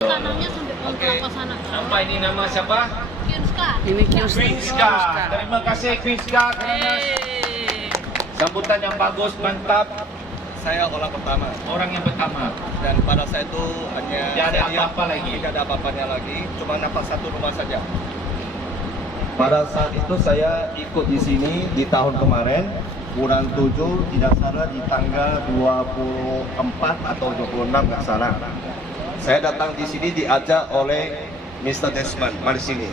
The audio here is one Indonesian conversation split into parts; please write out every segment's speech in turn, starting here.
Kanannya sampai pohon kelapa sana. Sampai ini nama siapa? Kyunska. Ini Queenska. Terima kasih Queenska karena sambutan yang bagus, mantap. Saya orang pertama Orang yang pertama. dan pada saya itu hanya Tidak ada saya lihat apa-apa lagi. tidak ada apa-apanya lagi, cuma nampak satu rumah saja. Pada saat itu saya ikut di sini di tahun kemarin bulan 7 tidak salah di tanggal 24 atau 26 nggak salah. Saya datang di sini diajak oleh Mr. Desmond, mari sini.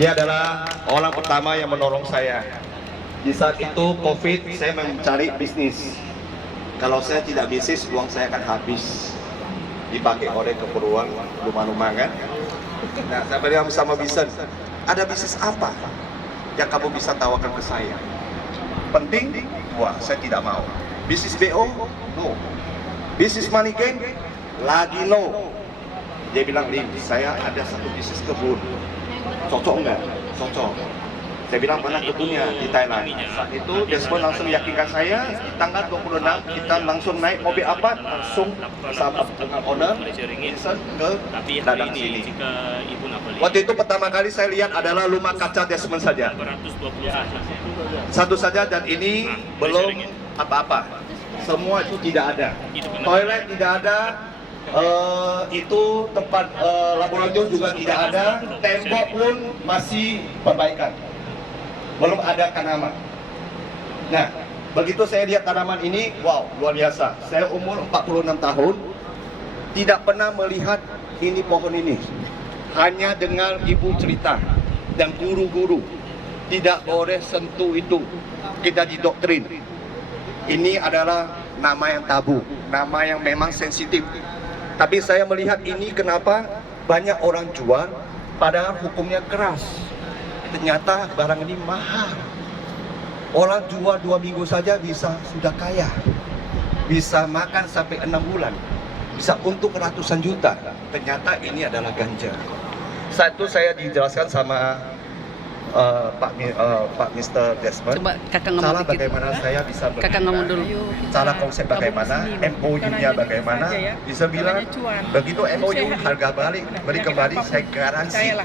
Dia adalah orang pertama yang menolong saya. Di saat itu COVID, saya mencari bisnis. Kalau saya tidak bisnis, uang saya akan habis. Dipakai oleh keperluan rumah-rumah kan. Nah, saya bilang sama Vincent, ada bisnis apa yang kamu bisa tawarkan ke saya? Penting? Wah, saya tidak mau. Bisnis BO? No. Bisnis money game? Lagi no. Dia bilang, Lim, saya ada satu bisnis kebun. Cocok nggak? Cocok. Saya bilang, mana kebunnya? Di Thailand. Saat itu Desmond langsung meyakinkan saya, tanggal 26 kita langsung naik mobil apa? Langsung bersama dengan owner Vincent ke ladang sini. Waktu itu pertama kali saya lihat adalah rumah kaca Desmond saja. Satu saja dan ini belum apa-apa. Semua itu tidak ada. Toilet tidak ada. Itu tempat laboratorium juga tidak ada. Tembok pun masih perbaikan. Belum ada tanaman. Nah, begitu saya lihat tanaman ini, wow, luar biasa. Saya umur 46 tahun, tidak pernah melihat ini pohon ini. Hanya dengar ibu cerita dan guru-guru. Tidak boleh sentuh itu. Kita didoktrin. Ini adalah nama yang tabu, nama yang memang sensitif. Tapi saya melihat ini kenapa banyak orang jual, padahal hukumnya keras. Ternyata barang ini mahal. Orang jual 2 minggu saja bisa sudah kaya. Bisa makan sampai 6 bulan. Bisa untung ratusan juta. Ternyata ini adalah ganja. Saat itu saya dijelaskan sama Pak Mr. Desmond. Coba kakak ngomong Cara dikit. bagaimana saya bisa Kakak ngomong dulu. cara konsep bagaimana, MOU-nya bagaimana, bisa bilang begitu MOU harga balik, beli kembali, saya garansi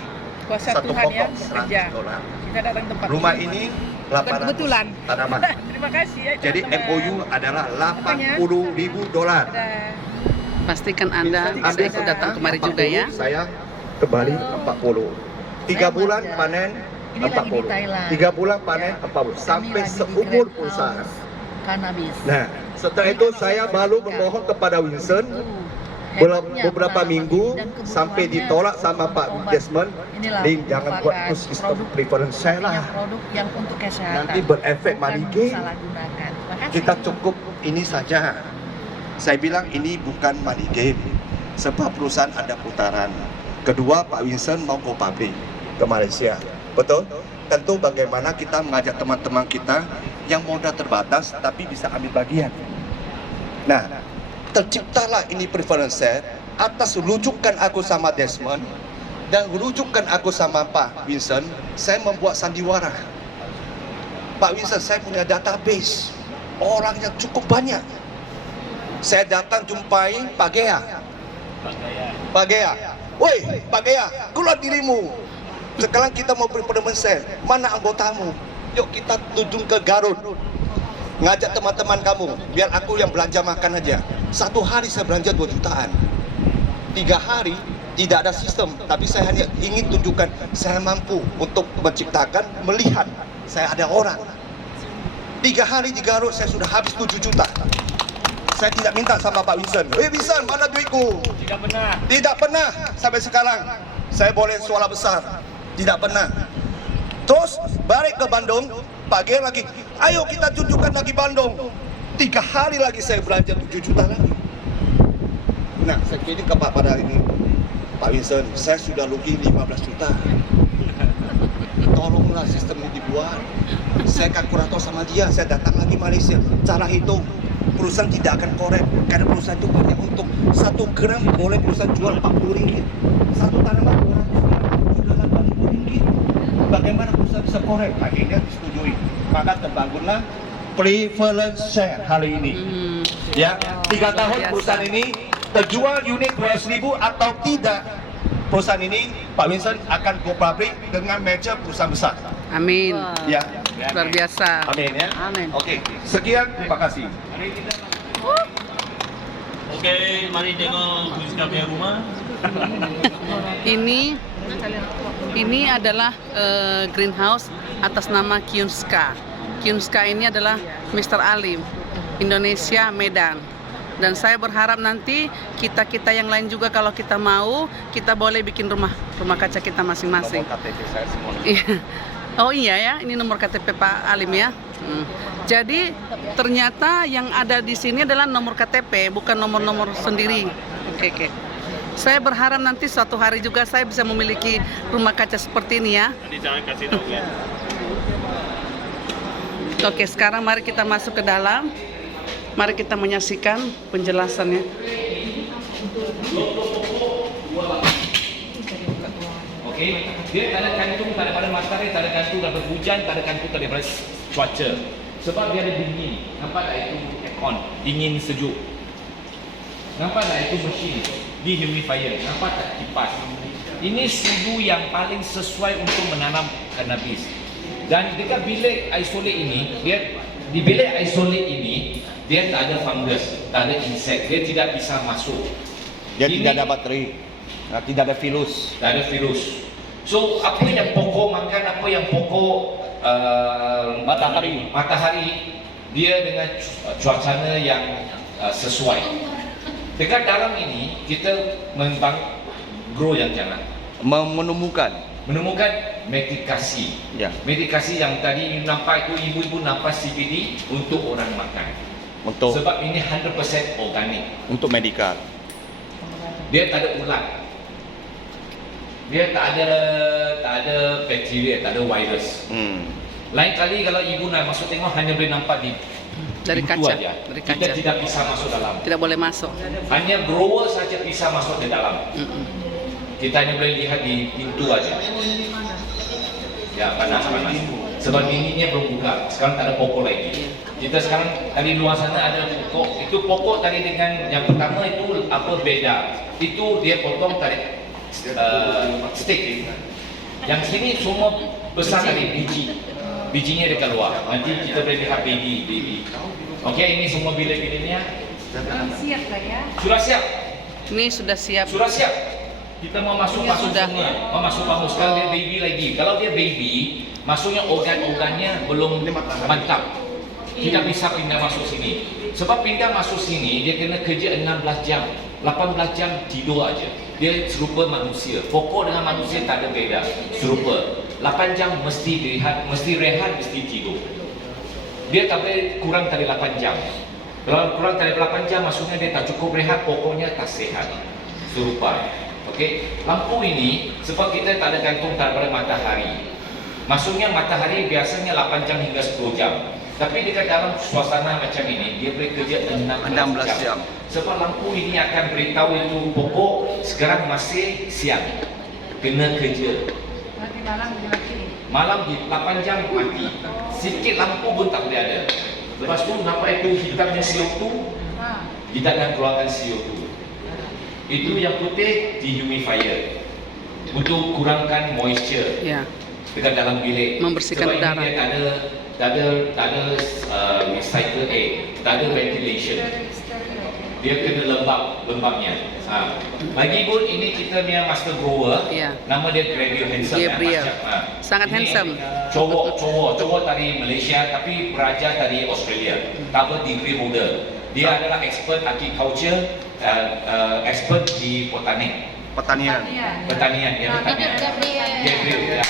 Kuasa satu Tuhan ya, pokok bekerja. $100. Kita datang tempat Rumah ini. ini Bukan 800 kebetulan. tanaman. Terima kasih ya. Jadi teman-teman. MOU adalah $80.000. Ada. Pastikan Anda bisa ikut datang kemari juga ya. Saya kembali 40. 3 bulan panen Ini lagi di 40. Thailand. 3 bulan panen 40. Sampai Kami lagi di seumur Grand perusahaan. House Cannabis. Nah, setelah itu saya baru memohon kepada Winston beberapa minggu sampai ditolak sama Pak Desmond. Lim, jangan buat terus sistem preference saya lah. Produk yang untuk kesehatan. Nanti berefek Bukan money game. disalahgunakan. Terima kasih. Kita cukup ini saja. Saya bilang ini bukan money game. Sebab perusahaan ada putaran. Kedua, Pak Winston mau go public ke Malaysia. Betul? Tentu bagaimana kita mengajak teman-teman kita yang modal terbatas tapi bisa ambil bagian. Nah, terciptalah ini preference share atas rujukan aku sama Desmond dan rujukan aku sama Pak Vincent. Saya membuat sandiwara. Pak Vincent, saya punya database orang yang cukup banyak. Saya datang jumpai Pak Gea. Pak Gea, woi Pak Gea, keluar dirimu. Sekarang kita mau preference share. Mana anggotamu? Yuk kita tuju ke Garut. Ngajak teman-teman kamu, biar aku yang belanja makan aja. 1 hari saya belanja 2 jutaan. 3 hari tidak ada sistem, tapi saya hanya ingin tunjukkan saya mampu untuk menciptakan, melihat saya ada orang. 3 hari di Garut saya sudah habis 7 juta. Saya tidak minta sama Pak Vincent. Vincent, mana duitku? Tidak benar. Tidak pernah sampai sekarang. Saya boleh suara besar. Tidak pernah. Terus balik ke Bandung, pagi lagi, ayo kita tunjukkan lagi Bandung. 3 hari lagi saya belanja 7 juta lagi. Nah, saya kini ke Pak pada ini, Pak Vincent, saya sudah rugi 15 juta. Tolonglah sistem ini dibuat. Saya kalkulator sama dia, saya datang lagi Malaysia. Cara hitung, perusahaan tidak akan korek karena perusahaan itu banyak untung. 1 gram boleh perusahaan jual 40 ringgit. 1 tanaman orang sudah 80 ringgit. Bagaimana perusahaan bisa korek? Akhirnya disetujui. Maka terbangunlah preference share hari ini. Ya, 3 tahun perusahaan ini terjual unit 200,000 atau tidak, perusahaan ini Pak Winston akan go public dengan meja perusahaan besar. Amin. Ya. Luar biasa. Amin ya. Amin. Oke, sekian, terima kasih. Oke, mari tengok Kuzka punya rumah. Ini adalah greenhouse atas nama Kyunska. Kyunska ini adalah Mr. Alim, Indonesia, Medan. Dan saya berharap nanti kita yang lain juga kalau kita mau, kita boleh bikin rumah kaca kita masing-masing. Nomor KTP saya semua. Iya. Oh iya ya, ini nomor KTP Pak Alim ya. Jadi ternyata yang ada di sini adalah nomor KTP, bukan nomor-nomor sendiri. Oke. Saya berharap nanti suatu hari juga saya bisa memiliki rumah kaca seperti ini ya. Nanti jangan kasih tahu ya. Oke, sekarang mari kita masuk ke dalam. Mari kita menyaksikan penjelasannya. Okey, dia tak ada kantung daripada matahari, tak ada kantung daripada hujan, tak ada kantung daripada cuaca. Sebab dia ada dingin. Nampak tak itu aircon, dingin sejuk. Nampak tak itu mesin dehumidifier. Nampak tak kipas. Ini suhu yang paling sesuai untuk menanam cannabis. Dan dekat bilik isolate ini, di bilik isolate ini dia tak ada fungus, tak ada insek, dia tidak bisa masuk. Dia Ini- tidak ada bakteri, tidak ada virus. Tak ada virus. So apa yang pokok makan, apa yang pokok matahari, dia dengan cuacana yang sesuai. Dekat dalam ini kita grow yang jangan Menemukan. medikasi. Ya. Medikasi yang tadi nampak itu ibu-ibu nampak CBD untuk orang makan. Untuk Sebab ini 100% organik. medikal. Dia tak ada ulat. Dia tak ada bakteria, tak ada virus. Lain kali kalau ibu nak masuk tengok hanya boleh nampak di Dari pintu kaca, aja. dari Kita kaca. tidak bisa masuk dalam. Tidak boleh masuk. Hanya grower saja bisa masuk ke dalam. Kita hanya boleh lihat di pintu aja. Ya, panas. Sebab ininya belum buka. Sekarang tak ada pokok lagi. Kita sekarang tadi luar sana ada pokok. Itu pokok tadi dengan yang pertama itu apa beda? Itu dia potong tarik stick. Yang sini semua besar tadi biji. Bijinya dekat luar. Nanti kita boleh lihat baby. Okey, ini semua bilik-biliknya. Sudah siap. Ini sudah siap. Sudah siap. Kita mau masuk Sudah. semua. Mau masuk sekarang dia baby lagi. Kalau dia baby, masuknya organ-organnya belum mantap. Tidak bisa pindah masuk sini. Sebab pindah masuk sini dia kena kerja 16 jam. 18 jam tidur aja. Dia serupa manusia. Pokok dengan manusia tak ada beza. Serupa. 8 jam mesti rehat, mesti tidur. Dia tak boleh kurang dari 8 jam. Kalau kurang dari 8 jam maksudnya dia tak cukup rehat, pokoknya tak sihat. Serupa. Okey, lampu ini sebab kita tak ada gantung daripada matahari. Maksudnya matahari biasanya 8 jam hingga 10 jam. Tapi dekat dalam suasana macam ini, dia boleh kerja 16 jam. Sebab lampu ini akan beritahu itu pokok sekarang masih siang. Kena kerja. Malam di 8 jam mati. Sikit lampu pun tak boleh ada. Lepas tu nampak itu hitamnya CO2, kita akan keluarkan CO2. Itu yang putih dehumidifier untuk kurangkan moisture Ya. dekat dalam bilik. Membersihkan Sebab udara. Ini dia tak ada recycle air, tak ada ventilation. Dia kena lembabnya. Lagi pun ini kita punya master grower. Ya. Nama dia Gabriel Handsome. Gabriel. Sangat Ini handsome. Cowok dari Malaysia tapi peraja dari Australia. Double degree holder. Dia adalah expert agriculture, expert di botanik. Pertanian. Pertanian, dia pertanian. Gabriel, ya.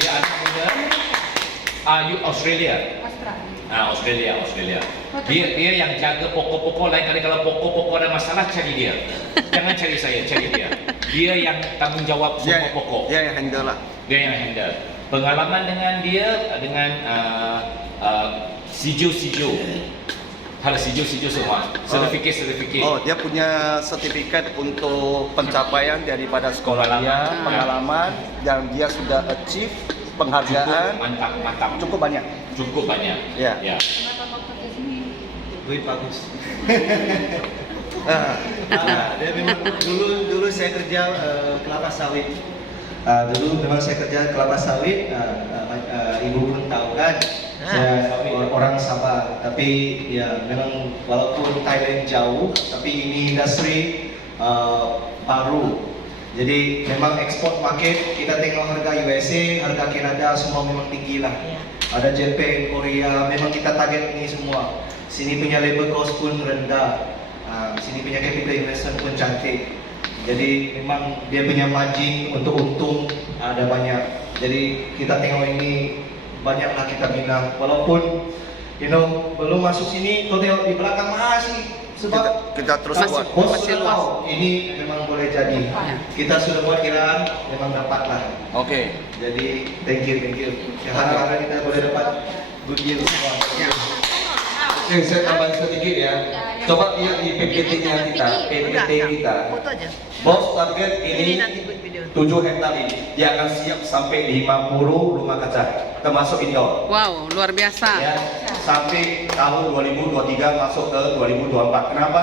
Dia anak muda. Australia. Australia. Dia yang jaga pokok-pokok. Lain kali kalau pokok-pokok ada masalah, cari dia. Jangan cari saya, cari dia. Dia yang tanggung jawab semua pokok. Dia yang handle lah. Dia yang handle. Pengalaman dengan dia dengan sijo-sijo. Kalau sijo-sijo semua. Sertifikat. Oh, dia punya sertifikat untuk pencapaian daripada sekolah dia, pengalaman, dan dia sudah achieve penghargaan Mantap. cukup banyak. Ya. Ya. Ya. Duit bagus. Dia memang dulu saya kerja kelapa sawit. Dulu memang saya kerja kelapa sawit. Ibu pun tahu kan. Saya orang Sabah, tapi ya memang walaupun Thailand jauh, tapi ini industri baru. Jadi memang ekspor market, kita tengok harga USA, harga Kanada semua memang tinggi lah. Ada Jepang, Korea, memang kita target ini semua. Sini punya labor cost pun rendah. Sini punya capital investment pun cantik. Jadi memang dia punya margin untuk untung ada banyak. Jadi kita tengok ini banyaklah kita minat. Walaupun belum masuk sini, kau tengok di belakang masih. Sebab kita terus Masih- buat. bos masih sudah luas. tahu ini memang boleh jadi. Kita sudah buat kiraan, memang dapat lah. Okey. Jadi thank you. Harap-harap kita boleh dapat good deal semua. Saya tambahin sedikit ya. Coba lihat di PPT-nya kita, PPT kita. Foto aja. Bos target Ini ini nanti buat video. 7 hektar ini. Dia akan siap sampai 50 rumah kaca, termasuk indoor. Wow, luar biasa. Ya, sampai tahun 2023 masuk ke 2024. Kenapa?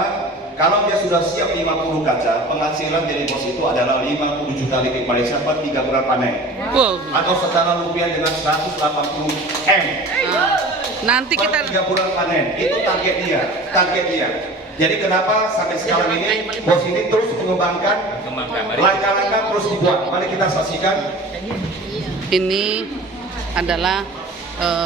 Kalau dia sudah siap 50 kaca, penghasilan dari bos itu adalah 50 juta ringgit Malaysia per 3 bulan panen. Wow. Atau secara rupiah dengan 180 M. Nanti Per kita 3 bulan panen. Itu target dia. Jadi kenapa sampai sekarang ini bos ini terus mengembangkan Kembangkan. Mari. langkah-langkah terus dibuat. Mari kita saksikan. ini adalah